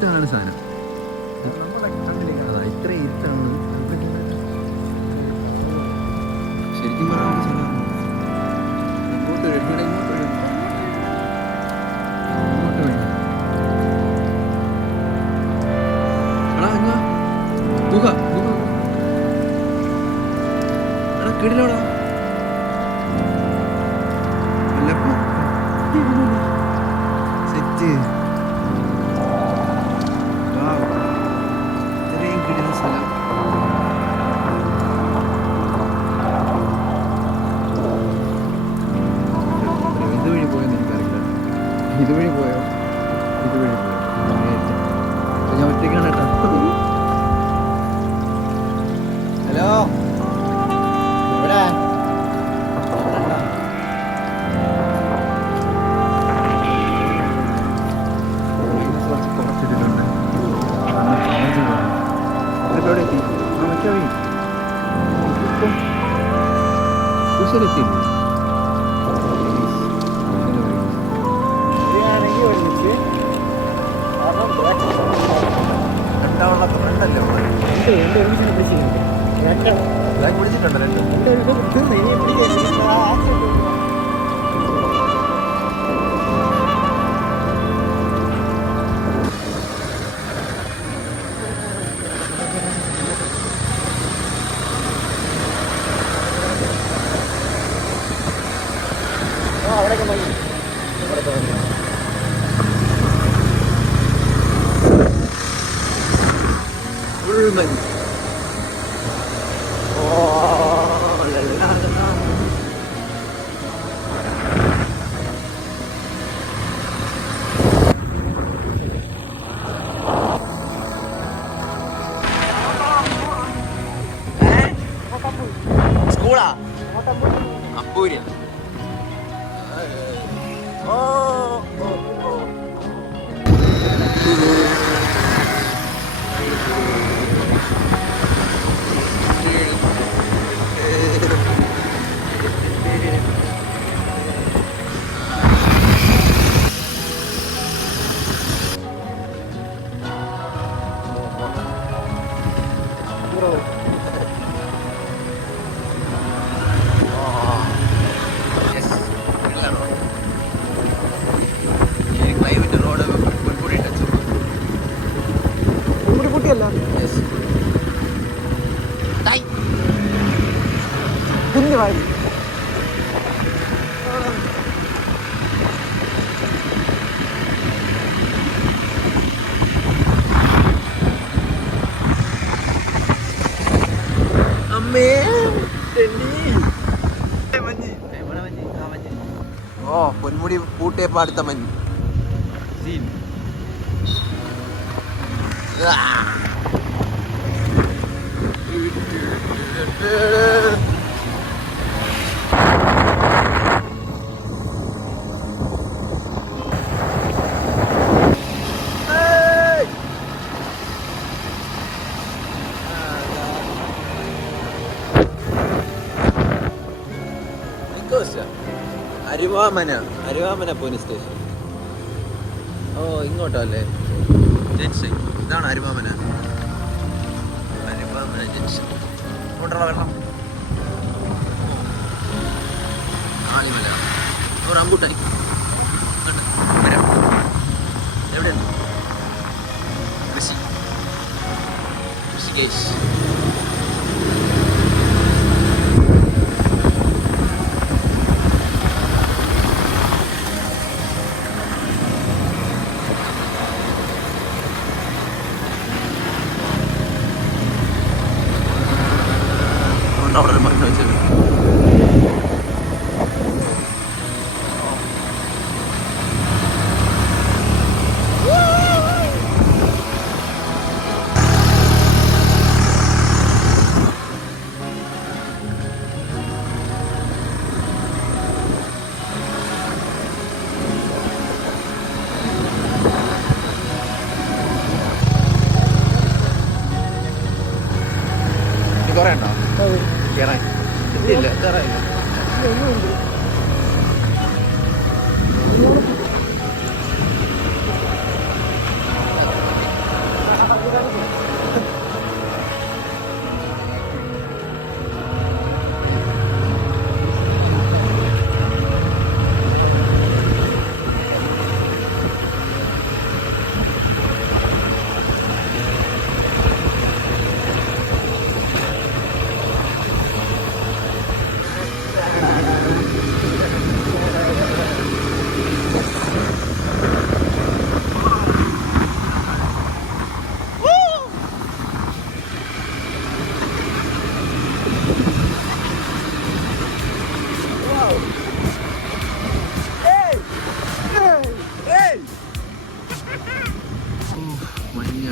ഇരുട്ടാണ് സാധനം. ഇത്ര ഇരുട്ടാണ് ശരിക്കും പറയാൻ. ഇങ്ങോട്ട് വരും, ഇങ്ങോട്ട് വരും, ഇങ്ങോട്ട് വരും. എടാ എന്നാ ഗുഹ ഗുഹ എടാ കിടിലോടാ. സെറ്റ് ഇത്രയും കിടിലൻ സ്ഥലം. ഇതുവഴി പോയെന്ന് എനിക്കറിയില്ല. ഇതുവഴി പോയോ? ഇതുവഴി പോയോ? ഞാൻ ഒറ്റയ്ക്കാണ് കേട്ടോ. ഹലോ എവിടെ? സ്കൂളാ അമ്പൂര്. ഓ പൊന്മുടി പൂട്ടിയപ്പോ അടുത്ത മഞ്ഞ്. അരുവാമന പോലീസ് സ്റ്റേഷൻ. ഓ ഇങ്ങോട്ടല്ലേ ജംഗ്ഷൻ. ഇതാണ് അരുവാമന ജംഗ്ഷൻ. ഇങ്ങോട്ടുള്ള വെള്ളം ആണിമല. റംബൂട്ടാൻ എവിടെയാണ്? ഋഷികേശ്. അവിടെ ഒരു മണ്ണ് വെച്ചത്. കുറേ ഉണ്ടോ? കേറാൻ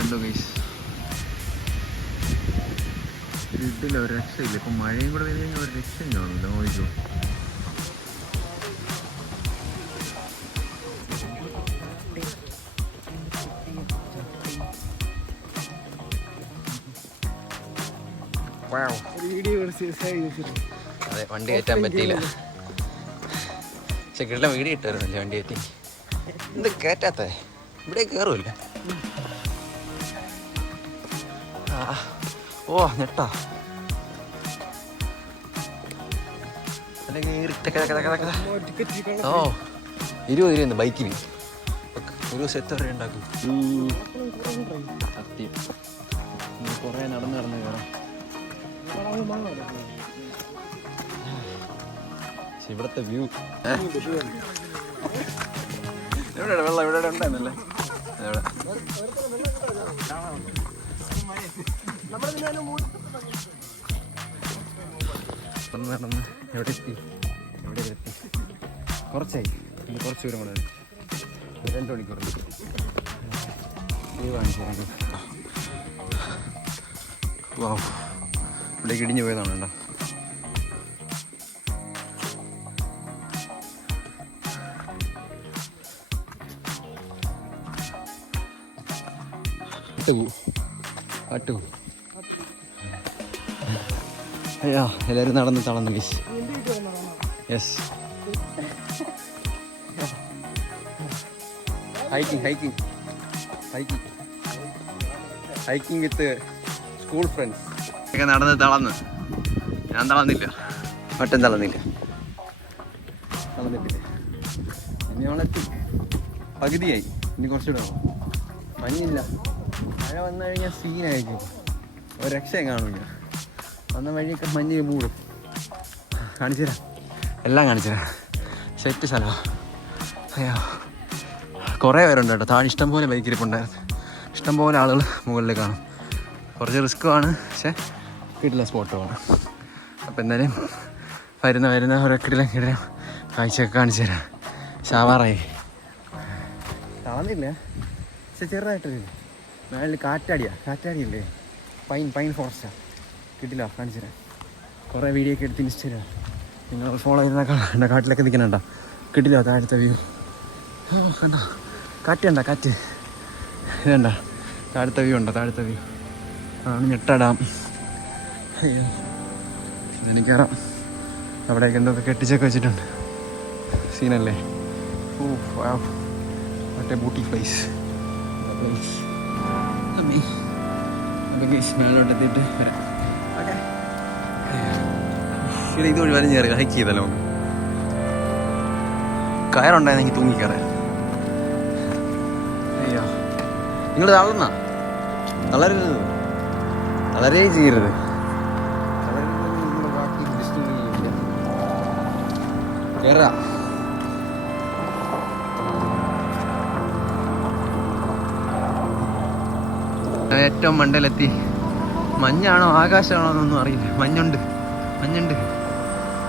കണ്ടോ ഗൈസ്, വീട്ടിൽ ഒരു രക്ഷയില്ല. ഇപ്പം മഴയും കൂടെ വന്നു കഴിഞ്ഞാൽ ഒരു രക്ഷയും കാണില്ല. നോക്കിക്കോ, അതെ വണ്ടി കയറ്റാൻ പറ്റിയില്ല. പക്ഷെ കിട്ടുന്ന വീഡിയോ ഇട്ടായിരുന്നല്ലേ വണ്ടി കയറ്റി. എന്ത് കയറ്റാത്ത ഇവിടെ കയറുമല്ലേ? ഓ നെട്ടാ ഓ 20 രൂപ ബൈക്കിന് ഒരു ദിവസം എത്ര രൂപ ഉണ്ടാക്കും? സത്യം കുറേ നടന്ന് കയറാം. ഇവിടത്തെ വ്യൂ എവിടെയാണ് വെള്ളം? ഇവിടെ ഉണ്ടായിരുന്നല്ലേ? എവിടെ നടന്ന് എവിടെ എത്തി? കുറച്ചായി, ഇനി കുറച്ച് ദൂരം കൂടെ 2 മണിക്കൂറുണ്ട്. വ്യൂ കാണിച്ചു. വാ, ഇവിടേക്ക് ഇടിഞ്ഞു പോയതാണ് കേട്ടോ. അയ്യാ, എല്ലാവരും നടന്ന് തളർന്നു ഗൈസ്. യെസ്, ഹൈക്കിംഗ് വിത്ത് സ്കൂൾ ഫ്രണ്ട്സ് ഒക്കെ നടന്ന് തളർന്ന്. ഞാൻ തളർന്നില്ല, ഒട്ടും തളർന്നിട്ടില്ല. ഇനി നമ്മളെത്തി, പകുതിയായി, ഇനി കുറച്ചുകൂടെ മഞ്ഞില്ല. മഴ വന്നു കഴിഞ്ഞാൽ സീനായിരിക്കും, ഒരു രക്ഷയും കാണില്ല. വന്ന വഴിയൊക്കെ മഞ്ഞ് മൂടും. കാണിച്ചു തരാം, എല്ലാം കാണിച്ചു തരാം. സെറ്റ് സ്ഥലമാണ്. അയ്യോ, കുറേ പേരുണ്ട് കേട്ടോ. താഴെ ഇഷ്ടംപോലെ ബൈക്കിരിപ്പുണ്ടായിരുന്നു. ഇഷ്ടംപോലെ ആളുകൾ മുകളിൽ കാണും. കുറച്ച് റിസ്ക്കുമാണ്, പക്ഷേ കിട്ടില്ല സ്പോട്ടുമാണ്. അപ്പോൾ എന്തായാലും വരുന്ന ഒരക്കിടിലും കാഴ്ചയൊക്കെ കാണിച്ചു തരാം. ഷാവാറായി താന്നില്ല, പക്ഷെ ചെറുതായിട്ടില്ല. മേളിൽ കാറ്റാടിയില്ലേ, പൈൻ ഫോറസ്റ്റാണ്. കിട്ടില്ല, കാണിച്ചു തരാം. കുറേ വീഡിയോ ഒക്കെ എടുത്ത് ഇൻസ്റ്റ തരാം. നിങ്ങൾ ഫോളോ ചെയ്യുന്ന കാട്ടിലൊക്കെ നിൽക്കണണ്ട. കിട്ടില്ല താഴത്തെ വ്യൂ. കണ്ട കാറ്റ് ഇതണ്ട, താഴത്തെ വ്യൂ ഉണ്ടോ? താഴത്തെ വ്യൂ ആണ് ഞെട്ട ഡാം. അയ്യോ, ഇതെനിക്ക് കയറാം. അവിടേക്ക് എന്തൊക്കെ കെട്ടിച്ചൊക്കെ വെച്ചിട്ടുണ്ട്. സീനല്ലേ? ഓ വാവ്, മറ്റേ ബ്യൂട്ടി പ്ലേസ്. മേലോട്ട് എത്തിയിട്ട് വരാം. ഓക്കെ, ശരി. ഇതുവഴി വലിഞ്ഞ് കയറി ഹൈക്ക് ചെയ്തല്ലോ. നമുക്ക് കയറുണ്ടായിരുന്നെങ്കിൽ തൂങ്ങിക്കയറാൻ. അയ്യോ, നിങ്ങൾ തളരരുത്, വളരെ ചെയ്യരുത്. കയറാ. ഏറ്റവും മണ്ടയിലെത്തി. മഞ്ഞാണോ ആകാശമാണോ എന്നൊന്നും അറിയില്ല. മഞ്ഞുണ്ട്.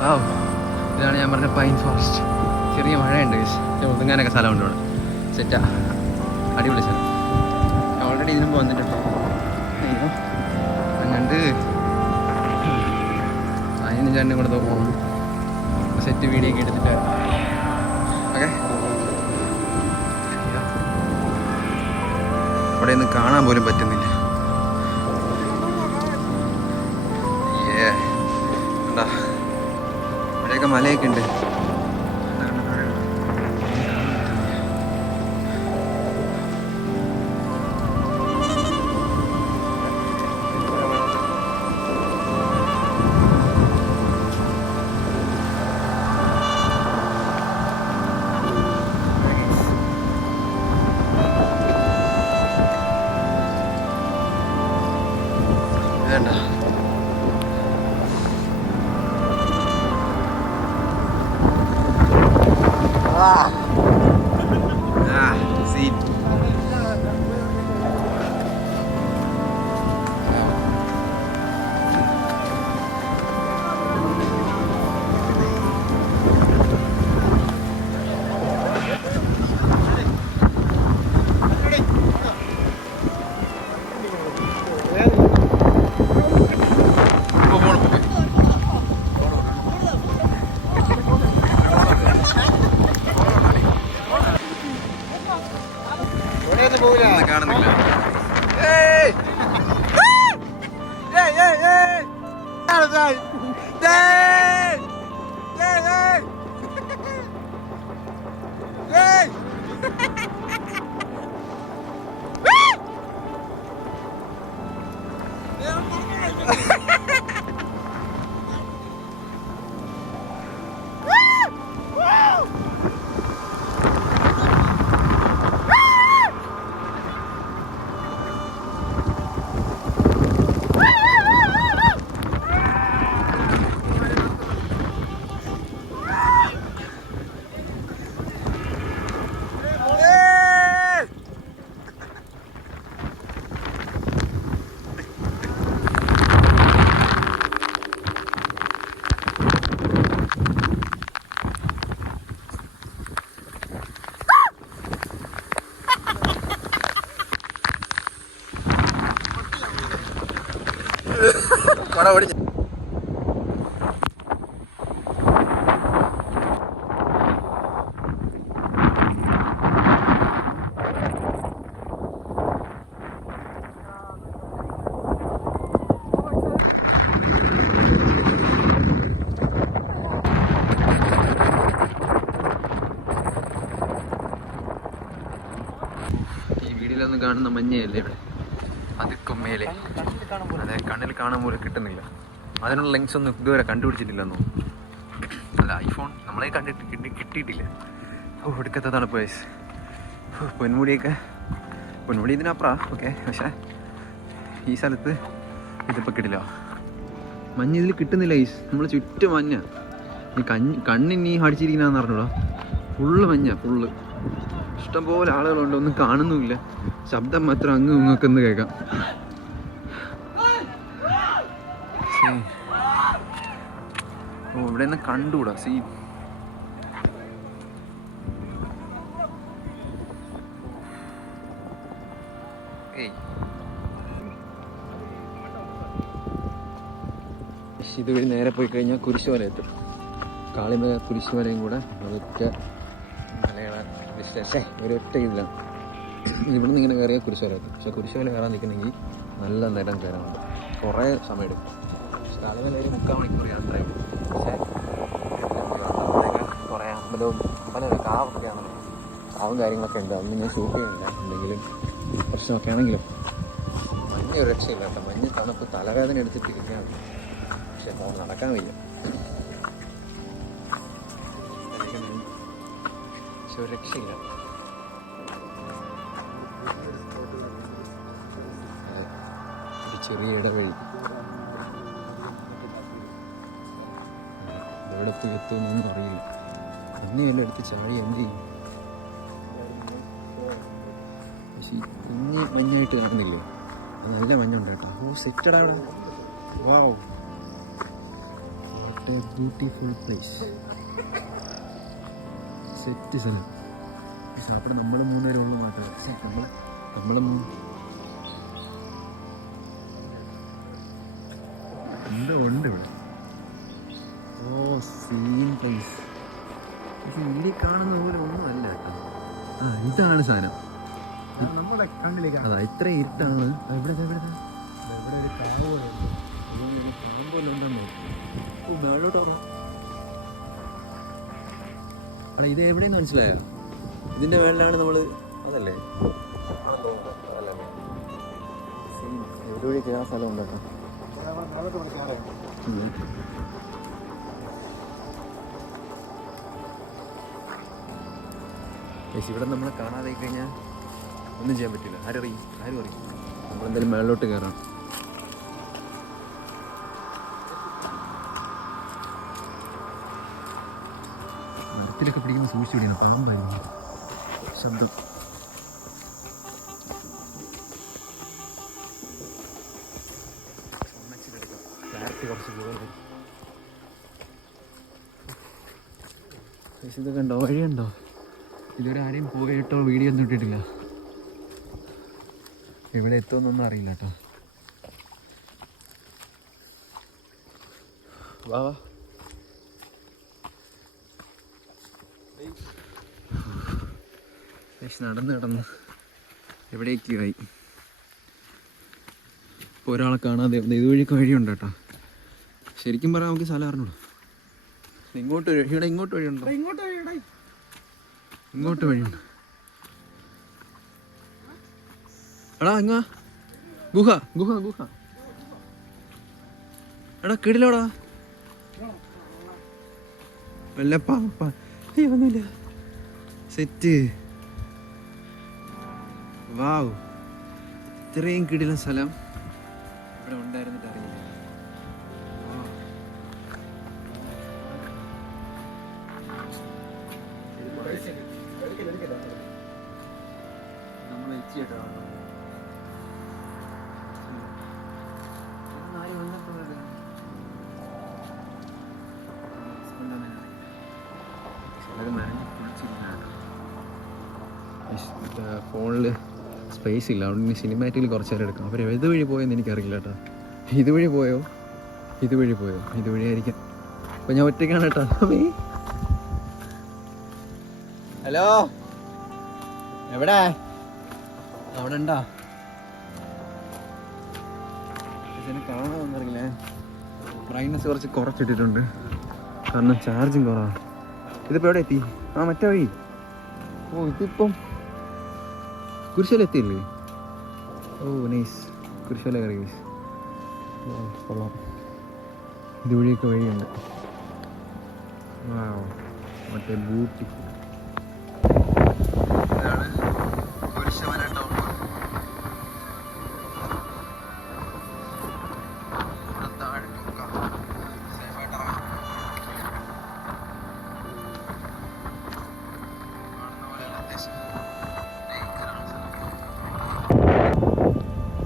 ആ, ഇതാണ് ഞാൻ പറഞ്ഞ പൈൻ ഫോറസ്റ്റ്. ചെറിയ മഴയുണ്ട്, ഒതുങ്ങാനൊക്കെ സ്ഥലമുണ്ട് ഇവിടെ. സെറ്റാ, അടിപൊളി സ്ഥലം. ഓൾറെഡി ഇതിനും വന്നിട്ടുണ്ട്. മഞ്ഞുണ്ട്. അതിന് ചേട്ടനും കൂടെ പോകുന്നു. സെറ്റ് വീഡിയോ ഒക്കെ എടുത്തിട്ട് ഓക്കെ. അവിടെ ഒന്നും കാണാൻ പോലും പറ്റുന്നില്ല. ഇവിടെയൊക്കെ മലയൊക്കെ ഉണ്ട്. വേണ്ട, സീൻ. ഒന്നും കാണുന്നില്ല. കൊട ഓടിച്ചു. ഈ വീഡിയോയിലൊന്നും കാണുന്ന മഞ്ഞയല്ലേ ഇവിടെ, അതുക്കും മേലെ. അതെ, കണ്ണിൽ കാണാൻ പോലും കിട്ടുന്നില്ല. അതിനുള്ള ലെൻസ് ഒന്നും ഇതുവരെ കണ്ടുപിടിച്ചിട്ടില്ലെന്നോ. അല്ല, ഐഫോൺ നമ്മളെ കിട്ടിയിട്ടില്ല. എടുക്കത്തെ തണുപ്പ് വയസ്സ്. പൊന്മുടിയൊക്കെ, പൊന്മുടി ഇതിനപ്പുറം ഓക്കെ, പക്ഷേ ഈ സ്ഥലത്ത് ഇതിപ്പോൾ കിട്ടില്ല. മഞ്ഞ് ഇതിൽ കിട്ടുന്നില്ല ഈസ്. നമ്മൾ ചുറ്റും മഞ്ഞ. ഈ കണ്ണിനി അടിച്ചിരിക്കുന്നതെന്ന് പറഞ്ഞോളൂ. ഫുള്ള് മഞ്ഞ, ഫുള്ള്. ഇഷ്ടംപോലെ ആളുകളുണ്ട്, ഒന്നും കാണുന്നുമില്ല. ശബ്ദം മാത്രം അങ്ങ് ഇങ്ങൊക്കെ ഒന്ന് കേൾക്കാം. ഓ, ഇവിടെ നിന്ന് കണ്ടുകൂടാ. സീ ഇതുവഴി നേരെ പോയി കഴിഞ്ഞാൽ കുരിശുമല എത്തും. കാളിമല കുരിശുമലയും കൂടെ ഒരൊറ്റ മലയാള ഒരൊറ്റ ഇതിലാണ്. ഇവിടുന്ന് ഇങ്ങനെ കയറിയാൽ കുരിശുമല എത്തും. പക്ഷെ കുരിശുമല കയറാൻ നിൽക്കണമെങ്കിൽ നല്ല നേരം കയറാനുണ്ട്, കുറേ സമയം എടുക്കും. പക്ഷെ കാളിമല ഒരു 3/4 മണിക്കൂർ യാത്രയും. പക്ഷേ കുറേ അമ്പലമല്ല കാവൊക്കെയാണല്ലോ, കാവും കാര്യങ്ങളൊക്കെ ഉണ്ട്. അതൊന്നും ഞാൻ ഷൂട്ട് ചെയ്യുന്നില്ല, എന്തെങ്കിലും പ്രശ്നമൊക്കെ ആണെങ്കിലും. മഞ്ഞ ഒരു രക്ഷയില്ല കേട്ടോ. മഞ്ഞ് തണുപ്പ് തലവേദന എടുത്തിട്ടിരിക്കുകയാണ്. പക്ഷെ നടക്കാൻ വയ്യ. പക്ഷെ ഒരു രക്ഷയില്ല. ഒരു ചെറിയ ഇടവഴി എവിടത്ത് എത്തുമെന്നൊന്നും അറിയില്ല. എന്നെയെല്ലാം എടുത്ത് ചാടി എന്ത് ചെയ്യും? പക്ഷെ കുഞ്ഞ് മഞ്ഞായിട്ട് കാണുന്നില്ലേ? നല്ല മഞ്ഞുണ്ട് കേട്ടോ. ഓ, സെറ്റഡ് അവിടെ. Wow, what a beautiful place. Set സ്ഥലം. പക്ഷെ അവിടെ നമ്മൾ 3 പേരെ ഉള്ളു മാത്രമേ. നമ്മളെ എന്തോ ഉണ്ട് ഇവിടെ. ഓ, സീൻ പ്ലേസ്. പക്ഷെ ಇಲ್ಲಿ കാണുന്ന പോലെ ഒന്നുമല്ല കേട്ടോ. ആ, ഇതാണ് സാധനം. അതാ ഇത്ര ഇരുട്ടാണ്. എവിടെ ഒരു പാമ്പ് ഉണ്ടെന്നോ. മേളോട്ടോ. അല്ല, ഇത് എവിടെയെന്ന് മനസ്സിലായോ? ഇതിന്റെ മേളിലാണ് നമ്മള്. അതല്ലേ എവിടെ ആ സ്ഥലം ഉണ്ട് കേട്ടോ. ഇവിടെ നമ്മളെ കാണാതെ കഴിഞ്ഞാൽ ഒന്നും ചെയ്യാൻ പറ്റില്ല. ആരും അറിയും? നമ്മളെന്തായാലും മേളിലോട്ട് കയറാം. മരത്തിലൊക്കെ പിടിക്കുന്ന സൂക്ഷിച്ചു പിടിക്കണം, പാമ്പായിരുന്നു ശബ്ദം. ക്ലാരിറ്റി കുറച്ച് കൂടുതൽ. ഇതൊക്കെ ഉണ്ടോ? വഴിയുണ്ടോ? ഇതുവരെ ആരെയും പോയിട്ടോ വീഡിയോ ഒന്നും ഇട്ടിട്ടില്ല. ഇവിടെ എത്തുമെന്നൊന്നും അറിയില്ല കേട്ടോ. വാ നടന്ന് എവിടേക്കും ആയി. ഇപ്പോൾ ഒരാളെ കാണാതെ ഇതുവഴിയൊക്കെ വഴിയുണ്ട് കേട്ടോ. ശരിക്കും പറയാം നമുക്ക് സ്ഥലം അറിഞ്ഞൂടാ. ഇങ്ങോട്ട് ഇവിടെ ഇങ്ങോട്ട് വഴിയുണ്ടോ? ഇങ്ങോട്ട് വഴിയുണ്ട്. എടാ ഇങ്ങ ഗുഹ ഗുഹ ഗുഹ എടാ കിടിലോടാ. വല്ലപ്പാ ഒന്നുമില്ല. സെറ്റ്. വാവ്, ഇത്രയും കിടിലൻ സ്ഥലം ഇവിടെ ഉണ്ടായിരുന്നിട്ട് അറിയില്ല. നമ്മൾ എത്തിയിട്ടോ ഫോണിൽ സ്പേസ് ഇല്ല, അതുകൊണ്ട് ഇനി സിനിമാറ്റിക്കിൽ കുറച്ച് നേരം എടുക്കാം. അവർ ഇതുവഴി പോയെന്ന് എനിക്കറിയില്ല കേട്ടോ. ഇതുവഴി പോയോ ഇതുവഴി ആയിരിക്കാം. അപ്പോൾ ഞാൻ ഒറ്റയ്ക്കാണ് കേട്ടോ. ഹലോ, എവിടെ അവിടെ ഉണ്ടാ? ഇതിനെ കാണാമെന്നറിയില്ലേ. ബ്രൈറ്റ്നസ് കുറച്ച് കുറച്ചിട്ടിട്ടുണ്ട്, കാരണം ചാർജും കുറവാണ്. ഇതിപ്പോൾ എവിടെ എത്തി? മറ്റേ വഴി. ഓ, ഇതിപ്പം കുരിശല എത്തിയില്ലേ? ഓ നൈസ്, കുരിശല കറി. കൊള്ളാം. ഇതുവഴിയൊക്കെ വഴിയുണ്ട്. മറ്റേ ബൂട്ടി.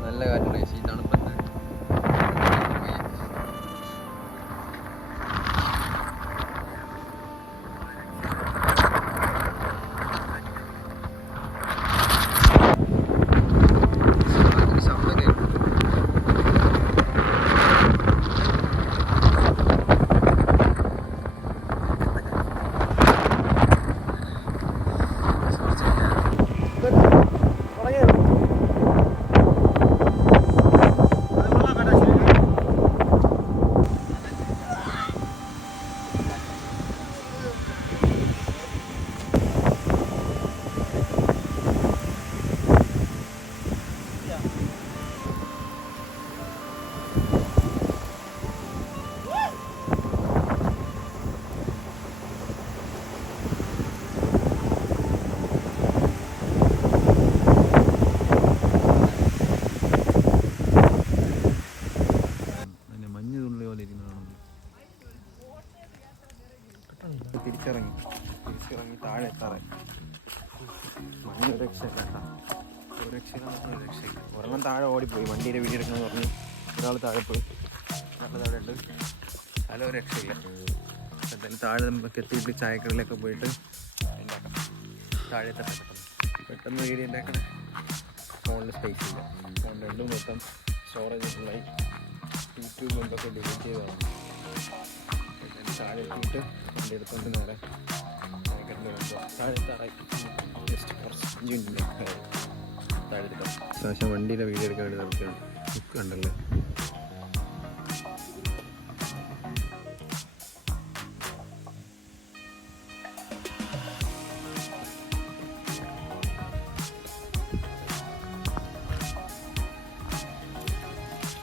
നല്ല കാറ്റുണ്ട് ഈ തണുപ്പത്ത്. തിരിച്ചിറങ്ങി താഴെ എത്താറായി. മഞ്ഞ ഒരു രക്ഷയില്ല കേട്ടോ, ഒരു രക്ഷയില്ല. ഒരെണ്ണം താഴെ ഓടിപ്പോയി, വണ്ടിയുടെ വീഡിയോ എടുക്കണമെന്ന് പറഞ്ഞ് ഒരാൾ താഴെ പോയി. നല്ല താഴെ ഉണ്ട്, സ്ഥലം ഒരു രക്ഷയില്ല. എന്തായാലും താഴെ നമുക്ക് എത്തിയിട്ട് ചായക്കടയിലൊക്കെ പോയിട്ട് ഉണ്ടാക്കാം. താഴെ തട്ടം പെട്ടെന്ന് വീഡിയോ ഉണ്ടാക്കണ. ഫോണിൽ സ്പേസ് ഇല്ല, ഫോൺ രണ്ടും മൊത്തം സ്റ്റോറേജ് ഫുള്ളായി. യൂട്യൂബ് മുമ്പൊക്കെ ഡിലീറ്റ് ചെയ്തതാണ്. താഴെ എത്തിയിട്ട് വണ്ടി എടുത്തുകൊണ്ട് നേരെ ജസ്റ്റ് കുറച്ച് 5 മിനിറ്റ് താഴെ എടുക്കാം. ശേഷം വണ്ടിയുടെ വീഡിയോ എടുക്കാൻ വേണ്ടി നടക്കുകയാണ്. ബുക്ക് ഉണ്ടല്ലേ.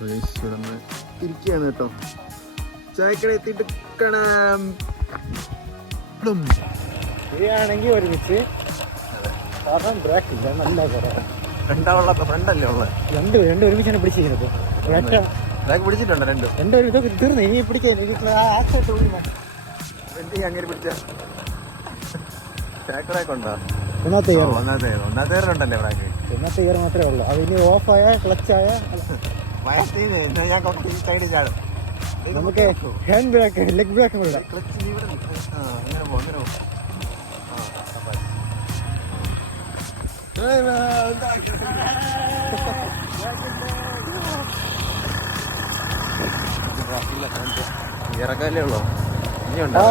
ഇവിടെ നിന്ന് ഇരിക്കുകയാണ് കേട്ടോ. ചായക്കട എത്തിയിട്ട് കാണാം. ശരിയാണെങ്കിൽ ഒരുമിച്ച് ബ്രേക്ക് ഇല്ല, നല്ല രണ്ടാളുള്ള ഫ്രണ്ടല്ലേ ഉള്ളത്? രണ്ട് ഒരുമിച്ചാണ് പിടിച്ചിരിക്കുന്നത്. ബാഗ് പിടിച്ചിട്ടുണ്ട് രണ്ട് ഒരു ഇതൊക്കെ തീർന്നു. ഇനി പിടിക്കാൻ അങ്ങനെ പിടിച്ച ചായക്കടയൊക്കെ ഉണ്ടോ? ഒന്നാമത്തെ ഉണ്ടല്ലേ ബ്രാക്ക്? ഒന്നാമത്തെ ഇയർ മാത്രമേ ഉള്ളൂ. അത് ഇനി ഓഫായ ക്ലച്ചായ ഞാൻ ചാടി ചാടും. നമുക്ക് ഹാൻഡ് ബ്രേക്ക് ലെഗ് ബ്രേക്കും കൂടെ അങ്ങനെ പോകും. ഇറക്കാനല്ലേ ഉള്ളോ? ഇനിയുണ്ടോ?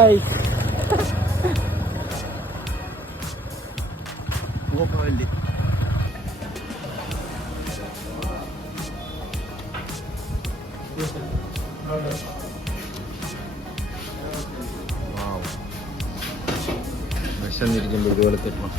വിശന്നിരിക്കുമ്പോൾ ഇതുപോലെ തെറ്റണം.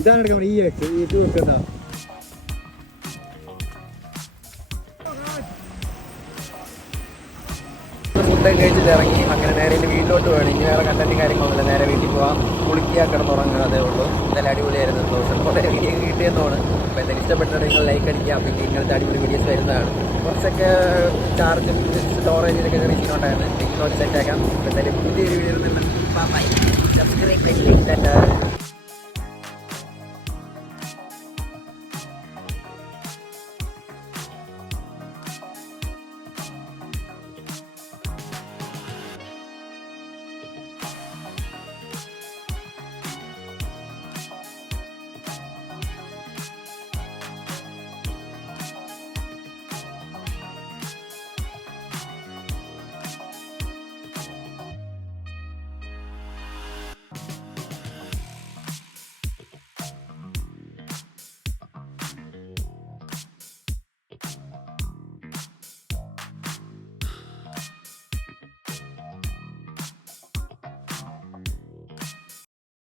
ഇതാണ് എടുക്കാൻ ഈ എക്സ് ഇത് വെക്കണ്ട. ഫുഡൊക്കെ കഴിച്ചിട്ട് ഇറങ്ങി. അങ്ങനെ നേരെ ഇനി വീട്ടിലോട്ട് പോകണം. ഇനി വേറെ കണ്ടന്റ് കാര്യങ്ങളൊന്നുമില്ല. നേരെ വീട്ടിൽ പോവാം, കുളിക്കുക, കിടന്നുറങ്ങുക, അതേ ഉള്ളൂ. എന്തായാലും അടിപൊളിയായിരുന്നു ദിവസം. കുറേ വീഡിയോ കിട്ടിയെന്നാണ്. അപ്പോൾ എന്തായാലും ഇഷ്ടപ്പെട്ടാൽ നിങ്ങൾ ലൈക്ക് അടിക്കുക. പിന്നെ ഇങ്ങനത്തെ അടിപൊളി വീഡിയോസ് വരുന്നതാണ്. കുറച്ചൊക്കെ ചാർജും സ്റ്റോറേജിലൊക്കെ റീച്ചിട്ടുണ്ടായിരുന്നു. ടെക്നോളജി സെറ്റാക്കാം. അപ്പോൾ എന്തായാലും പുതിയൊരു വീഡിയോ